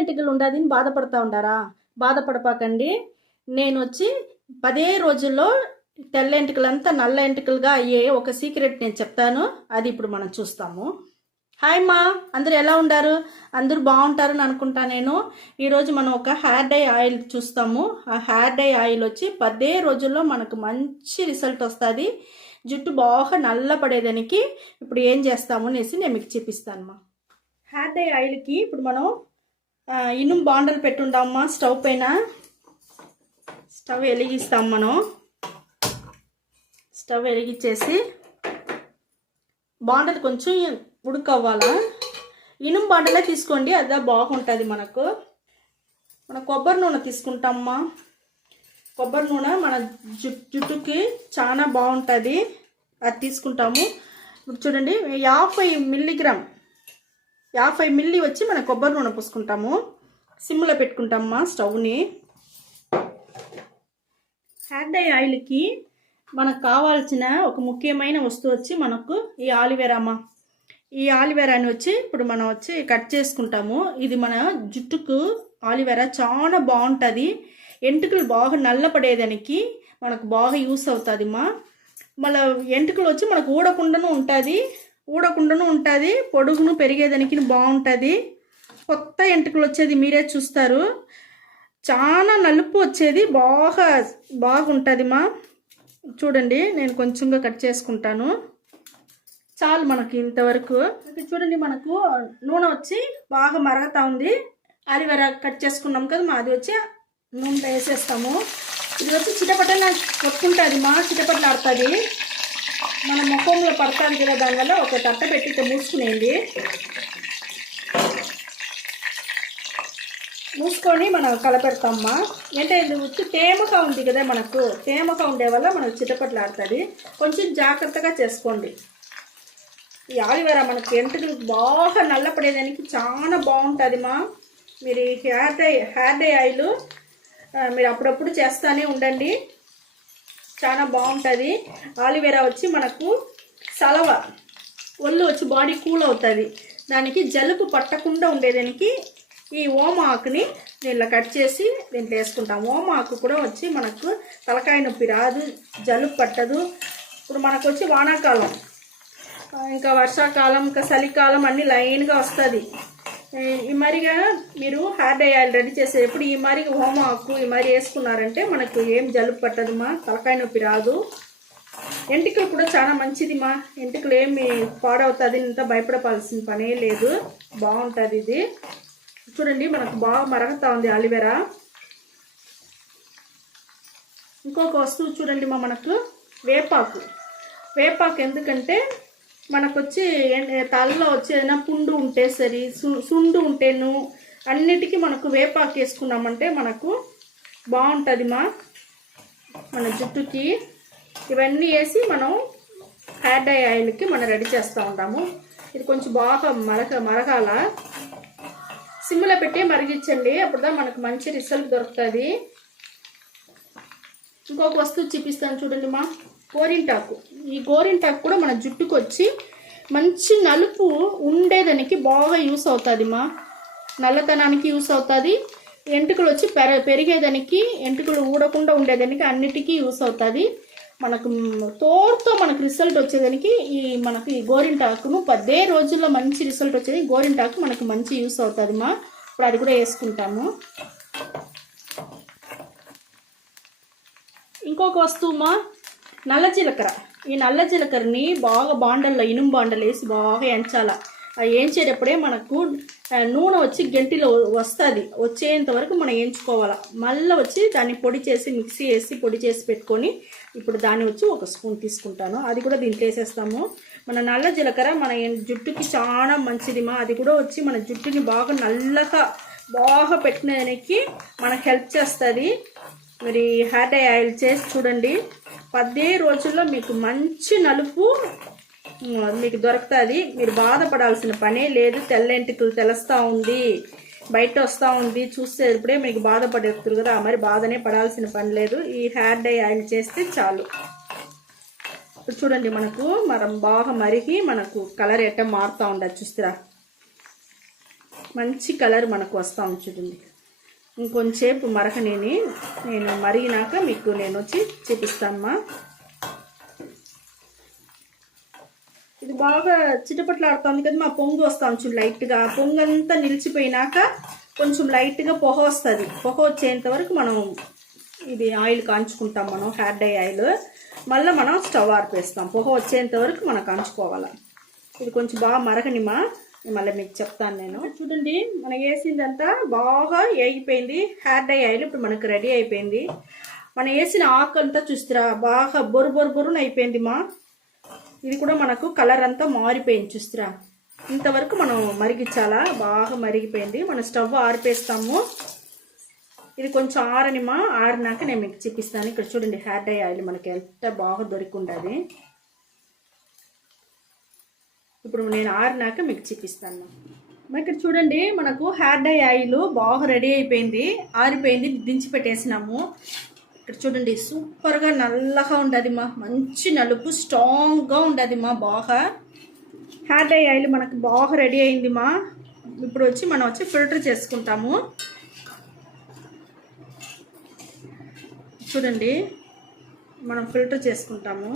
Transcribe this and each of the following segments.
ఎంటికలు ఉండదని బాధపడతా ఉంటారా? బాధపడపాకండి. నేను వచ్చి 10 రోజుల్లో తెల్ల ఎంటికలంతా నల్ల ఎంటికలుగా అయ్యే ఒక సీక్రెట్ నేను చెప్తాను. అది ఇప్పుడు మనం చూస్తాము. హాయ్ మా, అందరూ ఎలా ఉంటారు? అందరూ బాగుంటారని అనుకుంటా. నేను ఈరోజు మనం ఒక హెయిర్ డై ఆయిల్ చూస్తాము. ఆ హెయిర్ డై ఆయిల్ వచ్చి 10 రోజుల్లో మనకు మంచి రిజల్ట్ వస్తుంది. జుట్టు బాగా నల్ల పడేదానికి ఇప్పుడు ఏం చేస్తాము అనేసి నేను మీకు చూపిస్తాను. మా హెయిర్ డై ఆయిల్కి ఇప్పుడు మనం ఇనుము బాండలు పెట్టుంటామమ్మా. స్టవ్ పైన స్టవ్ వెలిగిస్తాం. మనం స్టవ్ వెలిగించేసి బాండలు కొంచెం ఉడకవ్వాలా. ఇనుము బాండలే తీసుకోండి, అదే బాగుంటుంది. మన కొబ్బరి నూనె తీసుకుంటామమ్మా. కొబ్బరి నూనె మన జుట్టుకి చాలా బాగుంటుంది, అది తీసుకుంటాము. ఇప్పుడు చూడండి 50 మిల్లీ వచ్చి మన కొబ్బరి నూనె పోసుకుంటాము. సిమ్లో పెట్టుకుంటామమ్మా స్టవ్ని. హెయిర్ డై ఆయిల్కి మనకు కావాల్సిన ఒక ముఖ్యమైన వస్తువు వచ్చి మనకు ఈ ఆలివేరామా. ఈ ఆలివేరాని వచ్చి ఇప్పుడు మనం వచ్చి కట్ చేసుకుంటాము. ఇది మన జుట్టుకు ఆలివేరా చాలా బాగుంటుంది. ఎంటుకలు బాగా నల్లపడేదానికి మనకు బాగా యూస్ అవుతుంది. మళ్ళీ ఎంటుకలు వచ్చి మనకు ఊడకుండాను ఉంటుంది, పొడుగును పెరిగేదానికి బాగుంటుంది. కొత్త ఎంటుకలు వచ్చేది మీరే చూస్తారు. చాలా నలుపు వచ్చేది బాగుంటుంది. చూడండి, నేను కొంచెంగా కట్ చేసుకుంటాను. చాలు మనకి ఇంతవరకు. చూడండి, మనకు నూనె వచ్చి బాగా మరగతా ఉంది. ఆలివేరా కట్ చేసుకున్నాం కదా, అది వచ్చి నూనె వేసేస్తాము. ఇది వచ్చి చిటపటన కొట్టుకుంటుంది, చిటపటలు ఆడుతుంది. మన ముఖంలో పడుతుంది కదా, దానివల్ల ఒక తట్ట పెట్టి మూసుకునేది. మూసుకొని మనం కలపెడతామమ్మా. అంటే ఇది వచ్చి తేమగా ఉంది కదా, మనకు తేమగా ఉండే వల్ల మనకు చిటపట్లు ఆడుతుంది. కొంచెం జాగ్రత్తగా చేసుకోండి. ఈ ఆలివేరా మనకి ఎంటుకలు బాగా నల్లపడేదానికి చాలా బాగుంటుంది. మీరు హెయిర్ డై ఆయిల్ మీరు అప్పుడప్పుడు చేస్తూనే ఉండండి, చాలా బాగుంటుంది. ఆలివేరా వచ్చి మనకు సలవ, ఒళ్ళు వచ్చి బాడీ కూల్ అవుతుంది. దానికి జలుబు పట్టకుండా ఉండేదానికి ఈ ఓమ ఆకుని దీంట్లో కట్ చేసి దీంట్లో వేసుకుంటాం. ఓమ ఆకు కూడా వచ్చి మనకు తలకాయ నొప్పి రాదు, జలుబు పట్టదు. ఇప్పుడు మనకు వచ్చి వానాకాలం, ఇంకా వర్షాకాలం, ఇంకా చలికాలం అన్నీ లైన్గా వస్తుంది. ఈ మరిగా మీరు హెయిర్ డై ఆయిల్ రెడీ చేసేటప్పుడు ఈ మరిగా ఓమ ఆకు ఈ మరి వేసుకున్నారంటే మనకు ఏం జలుబు పట్టదు, తలకాయ నొప్పి రాదు. ఎంటికలు కూడా చాలా మంచిది. ఎంటికలు ఏమి పాడవుతుంది, ఇంత భయపడవలసిన పనే లేదు, బాగుంటుంది. ఇది చూడండి, మనకు బాగా మరగతా ఉంది ఆలివేరా. ఇంకొక వస్తువు చూడండి, మనకు వేపాకు ఎందుకంటే మనకు వచ్చి తలలో వచ్చి ఏదైనా పుండు ఉంటే సరి, సుండు ఉంటేను అన్నిటికీ మనకు వేపాకు వేసుకున్నామంటే మనకు బాగుంటుంది. మన జుట్టుకి ఇవన్నీ వేసి మనం హెయిర్ డై ఆయిల్కి మనం రెడీ చేస్తూ ఉంటాము. ఇది కొంచెం బాగా మరగాల. సిమ్లో పెట్టి మరిగించండి, అప్పుడుదా మనకు మంచి రిజల్ట్ దొరుకుతుంది. ఇంకొక వస్తువు చూపిస్తాను చూడండి, గోరింటాకు. ఈ గోరింటాకు కూడా మన జుట్టుకు వచ్చి మంచి నలుపు ఉండేదానికి బాగా యూస్ అవుతుంది. నల్లతనానికి యూస్ అవుతుంది. ఎంటుకలు వచ్చి పెరిగేదానికి, ఎంటుకలు ఊడకుండా ఉండేదానికి అన్నిటికీ యూస్ అవుతుంది. మనకు తోడుతో మనకు రిజల్ట్ వచ్చేదానికి మనకి గోరింటాకును 10 రోజుల్లో మంచి రిజల్ట్ వచ్చేది. గోరింటాకు మనకు మంచి యూస్ అవుతుంది. ఇప్పుడు అది కూడా వేసుకుంటాము. ఇంకొక వస్తువు నల్ల జీలకర్ర. ఈ నల్ల జీలకర్రని బాగా బాండల్లో, ఇనుము బాండలు వేసి బాగా ఎంచాల. వేయించేటప్పుడే మనకు నూనె వచ్చి గంటిలో వస్తుంది, వచ్చేంత వరకు మనం వేయించుకోవాలి. మళ్ళీ వచ్చి దాన్ని పొడి చేసి మిక్సీ వేసి పొడి చేసి పెట్టుకొని ఇప్పుడు దాన్ని వచ్చి 1 స్పూన్ తీసుకుంటాను. అది కూడా దీంట్లో వేసేస్తాము. మన నల్ల జీలకర్ర మన జుట్టుకి చాలా మంచిది. అది కూడా వచ్చి మన జుట్టుని బాగా నల్లగా బాగా పెట్టినదానికి మనకు హెల్ప్ చేస్తుంది. మరి హెయిర్ డై ఆయిల్ చేసి చూడండి, 10 రోజుల్లో మీకు మంచి నలుపు మీకు దొరుకుతుంది. మీరు బాధపడాల్సిన పనే లేదు. తెల్లెంటికలు తెలుస్తూ ఉంది, బయట వస్తూ ఉంది, చూసేటప్పుడే మీకు బాధపడేస్తారు కదా, మరి బాధనే పడాల్సిన పని లేదు. ఈ హెయిర్ డై ఆయిల్ చేస్తే చాలు. ఇప్పుడు చూడండి, మనకు బాగా మరిగి మనకు కలర్ ఎట్ట మారుతూ ఉండదు చూస్తారా. మంచి కలర్ మనకు వస్తూ చూడండి. ఇంకొంచెంసేపు మరకనేని నేను మరిగినాక మీకు నేను వచ్చి చూపిస్తామ్మా. ఇది బాగా చిటపట్లాడుతుంది కదా, మా పొంగు వస్తాం చూడు లైట్గా. పొంగు అంతా నిలిచిపోయినాక కొంచెం లైట్గా పొగ వస్తుంది. పొగ వచ్చేంత వరకు మనం ఇది ఆయిల్ కాంచుకుంటాం. మనం హెయిర్ డై ఆయిల్ మళ్ళీ మనం స్టవ్ ఆర్పేస్తాం. పొగ వచ్చేంత వరకు మనం కాంచుకోవాలి. ఇది కొంచెం బాగా మరగనిమా, మళ్ళీ మీకు చెప్తాను నేను. చూడండి మనం వేసిందంతా బాగా వేగిపోయింది. హెయిర్ డై ఆయిల్ ఇప్పుడు మనకు రెడీ అయిపోయింది. మనం వేసిన ఆకు అంతా చూస్తారా బాగా బొరున అయిపోయింది మా. ఇది కూడా మనకు కలర్ అంతా మారిపోయింది చూస్తారా. ఇంతవరకు మనం మరిగించాలా, బాగా మరిగిపోయింది. మనం స్టవ్ ఆరిపేస్తాము. ఇది కొంచెం ఆరనిమా, ఆరినాక నేను మీకు చూపిస్తాను. ఇక్కడ చూడండి హెయిర్ డై ఆయిల్ మనకి ఎంత బాగా దొరికిండది. ఇప్పుడు నేను ఆరినాక మీకు చూపిస్తాను. ఇక్కడ చూడండి మనకు హెయిర్ డై ఆయిల్ బాగా రెడీ అయిపోయింది, ఆరిపోయింది. దించి పెట్టేసినాము. ఇక్కడ చూడండి సూపర్గా నల్లగా ఉండదు మా, మంచి నలుపు స్ట్రాంగ్గా ఉండదు మా. బాగా హెయిర్ డై ఆయిల్ మనకు బాగా రెడీ అయింది మా. ఇప్పుడు వచ్చి మనం వచ్చి ఫిల్టర్ చేసుకుంటాము. చూడండి మనం ఫిల్టర్ చేసుకుంటాము.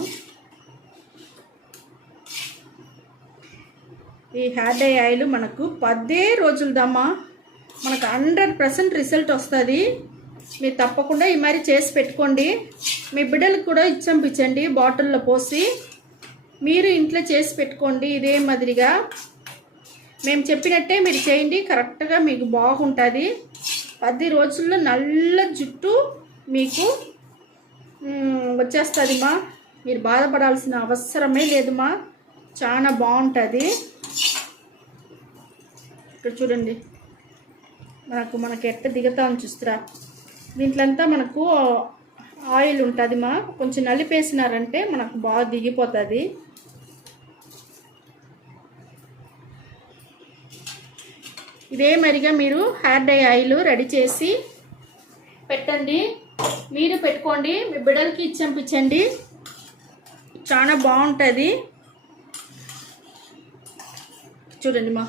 ఈ హెయిర్ డై ఆయిల్ మనకు 10 రోజులదమ్మా, మనకు 100% రిజల్ట్ వస్తుంది. మీరు తప్పకుండా ఈ మరి చేసి పెట్టుకోండి. మీ బిడ్డలకు కూడా ఇచ్చంపించండి బాటిల్లో పోసి. మీరు ఇంట్లో చేసి పెట్టుకోండి ఇదే మాదిరిగా. మేము చెప్పినట్టే మీరు చేయండి, కరెక్ట్గా మీకు బాగుంటుంది. 10 రోజుల్లో నల్ల జుట్టు మీకు వచ్చేస్తుంది మా. మీరు బాధపడాల్సిన అవసరమే లేదు మా, చాలా బాగుంటుంది. ఇక్కడ చూడండి మనకి ఎట్ట దిగుతామని చూస్తారా. దీంట్లో అంతా మనకు ఆయిల్ ఉంటుంది మా, కొంచెం నలిపేసినారంటే మనకు బాగా దిగిపోతుంది. ఇదే మరిగా మీరు హెయిర్ డై ఆయిల్ రెడీ చేసి పెట్టండి. మీరు పెట్టుకోండి, మీ బిడ్డలకి ఇచ్చంపించండి, చాలా బాగుంటుంది. చూడండి మా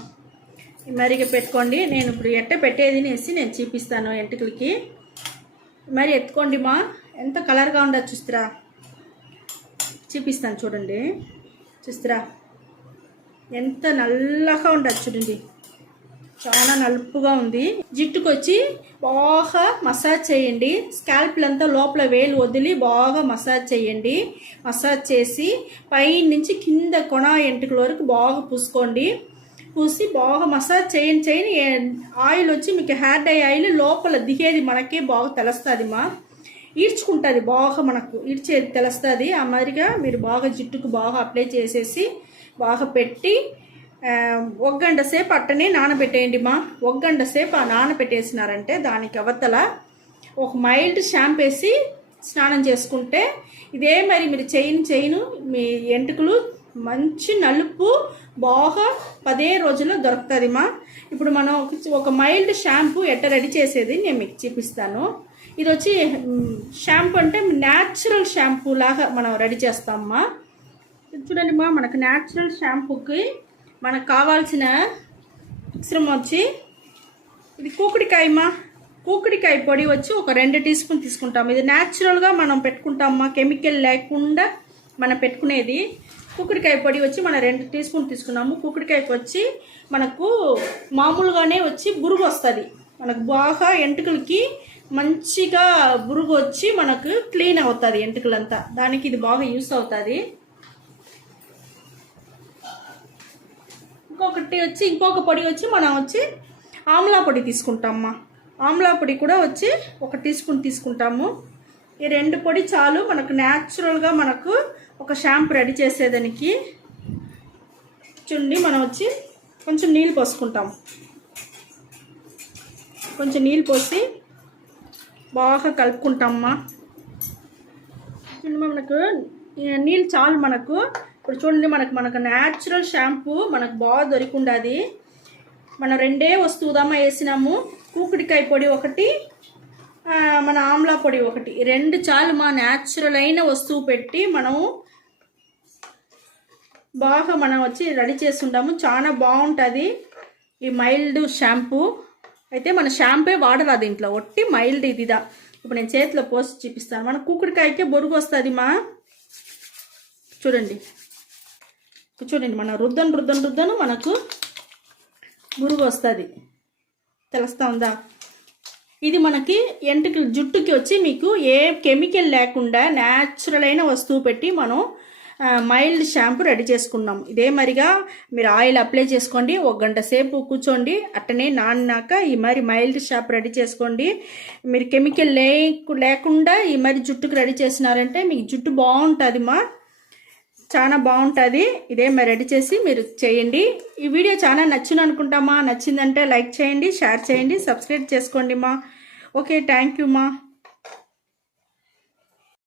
మరిగా పెట్టుకోండి. నేను ఇప్పుడు ఎట్ట పెట్టేది అనేసి నేను చూపిస్తాను ఎంటుకలకి. మరి ఎత్తుకోండి మా, ఎంత కలర్గా ఉండదు చూస్తారా. చూపిస్తాను చూడండి, చూస్తారా ఎంత నల్లగా ఉండదు చూడండి, చాలా నలుపుగా ఉంది. జిట్టుకు వచ్చి బాగా మసాజ్ చేయండి. స్కాల్ప్లంతా లోపల వేలు వదిలి బాగా మసాజ్ చేయండి. మసాజ్ చేసి పై నుంచి కింద కొన ఎంటుకల వరకు బాగా పూసుకోండి. పూసి బాగా మసాజ్ చేయండి. ఆయిల్ వచ్చి మీకు హెయిర్ డై ఆయిల్ లోపల దిగేది మనకే బాగా తెలుస్తుంది మా. ఈడ్చుకుంటుంది బాగా, మనకు ఈడ్చేది తెలుస్తుంది. ఆ మాదిరిగా మీరు బాగా జిట్టుకు బాగా అప్లై చేసేసి బాగా పెట్టి 1 గంట సేపు అట్టనే నానబెట్టేయండి మా. 1 గంట సేపు ఆ నానబెట్టేసినారంటే దానికి అవతల ఒక మైల్డ్ షాంపూ వేసి స్నానం చేసుకుంటే ఇదే మరి మీరు చేయను మీ ఎంటుకలు మంచి నలుపు బాగా 10 రోజుల్లో దొరుకుతుంది మా. ఇప్పుడు మనం ఒక మైల్డ్ షాంపూ ఎట్ట రెడీ చేసేది నేను మీకు చూపిస్తాను. ఇది వచ్చి షాంపూ అంటే న్యాచురల్ షాంపూ లాగా మనం రెడీ చేస్తామమ్మా. చూడండి మా, మనకు న్యాచురల్ షాంపూకి మనకు కావాల్సిన మిశ్రమం వచ్చి ఇది కూకుడికాయమ్మా. కూకుడికాయ పొడి వచ్చి ఒక 2 టీ స్పూన్ తీసుకుంటాము. ఇది న్యాచురల్గా మనం పెట్టుకుంటామమ్మా, కెమికల్ లేకుండా మనం పెట్టుకునేది. కూకుడికాయ పొడి వచ్చి మనం 2 టీ స్పూన్ తీసుకున్నాము. కూకుడికాయకి వచ్చి మనకు మామూలుగానే వచ్చి బురుగు వస్తుంది. మనకు బాగా ఎంటుకలకి మంచిగా బురుగు వచ్చి మనకు క్లీన్ అవుతుంది ఎంటుకలంతా. దానికి ఇది బాగా యూస్ అవుతుంది. ఇంకొక పొడి వచ్చి మనం వచ్చి ఆమ్లా పొడి తీసుకుంటామమ్మా. ఆమ్లా పొడి కూడా వచ్చి 1 టీ స్పూన్ తీసుకుంటాము. ఈ 2 పొడి చాలు మనకు న్యాచురల్గా మనకు ఒక షాంపూ రెడీ చేసేదానికి. చూడండి మనం వచ్చి కొంచెం నీళ్ళు పోసుకుంటాం. కొంచెం నీళ్ళు పోసి బాగా కలుపుకుంటామమ్మా. చూడండి మనకు నీళ్ళు చాలు మనకు. ఇప్పుడు చూడండి మనకు న్యాచురల్ షాంపూ మనకు బాగా దొరికిండది. మనం 2 వస్తువుదమ్మా వేసినాము. కూకుడికాయ పొడి 1, మన ఆమ్లా పొడి 1, 2 చాలు మా. న్యాచురల్ అయిన వస్తువు పెట్టి మనం బాగా వచ్చి రెడీ చేస్తుంటాము. చాలా బాగుంటుంది. ఈ మైల్డ్ షాంపూ అయితే మన షాంపే వాడరా దీంట్లో, ఒట్టి మైల్డ్ ఇదిదా. ఇప్పుడు నేను చేతిలో పోసి చూపిస్తాను. మన కుక్కుడికాయకే బొరుగు వస్తుంది మా. చూడండి చూడండి, మన రుద్దను మనకు బురుగు వస్తుంది, తెలుస్తా ఉందా. ఇది మనకి ఎంటికలు జుట్టుకి వచ్చి మీకు ఏ కెమికల్ లేకుండా న్యాచురల్ అయిన వస్తువు పెట్టి మనం మైల్డ్ షాంపూ రెడీ చేసుకున్నాం. ఇదే మరిగా మీరు ఆయిల్ అప్లై చేసుకోండి, 1 గంట సేపు కూర్చోండి, అట్టనే నాన్నాక ఈ మరి మైల్డ్ షాంపూ రెడీ చేసుకోండి. మీరు కెమికల్ లేకుండా ఈ మరి జుట్టుకు రెడీ చేసినారంటే మీకు జుట్టు బాగుంటుంది మా, చాలా బాగుంటుంది. ఇదే మరి రెడీ చేసి మీరు చేయండి. ఈ వీడియో చాలా నచ్చింది అనుకుంటామా. నచ్చిందంటే లైక్ చేయండి, షేర్ చేయండి, సబ్స్క్రైబ్ చేసుకోండి మా. ఓకే, థ్యాంక్ యూ మా.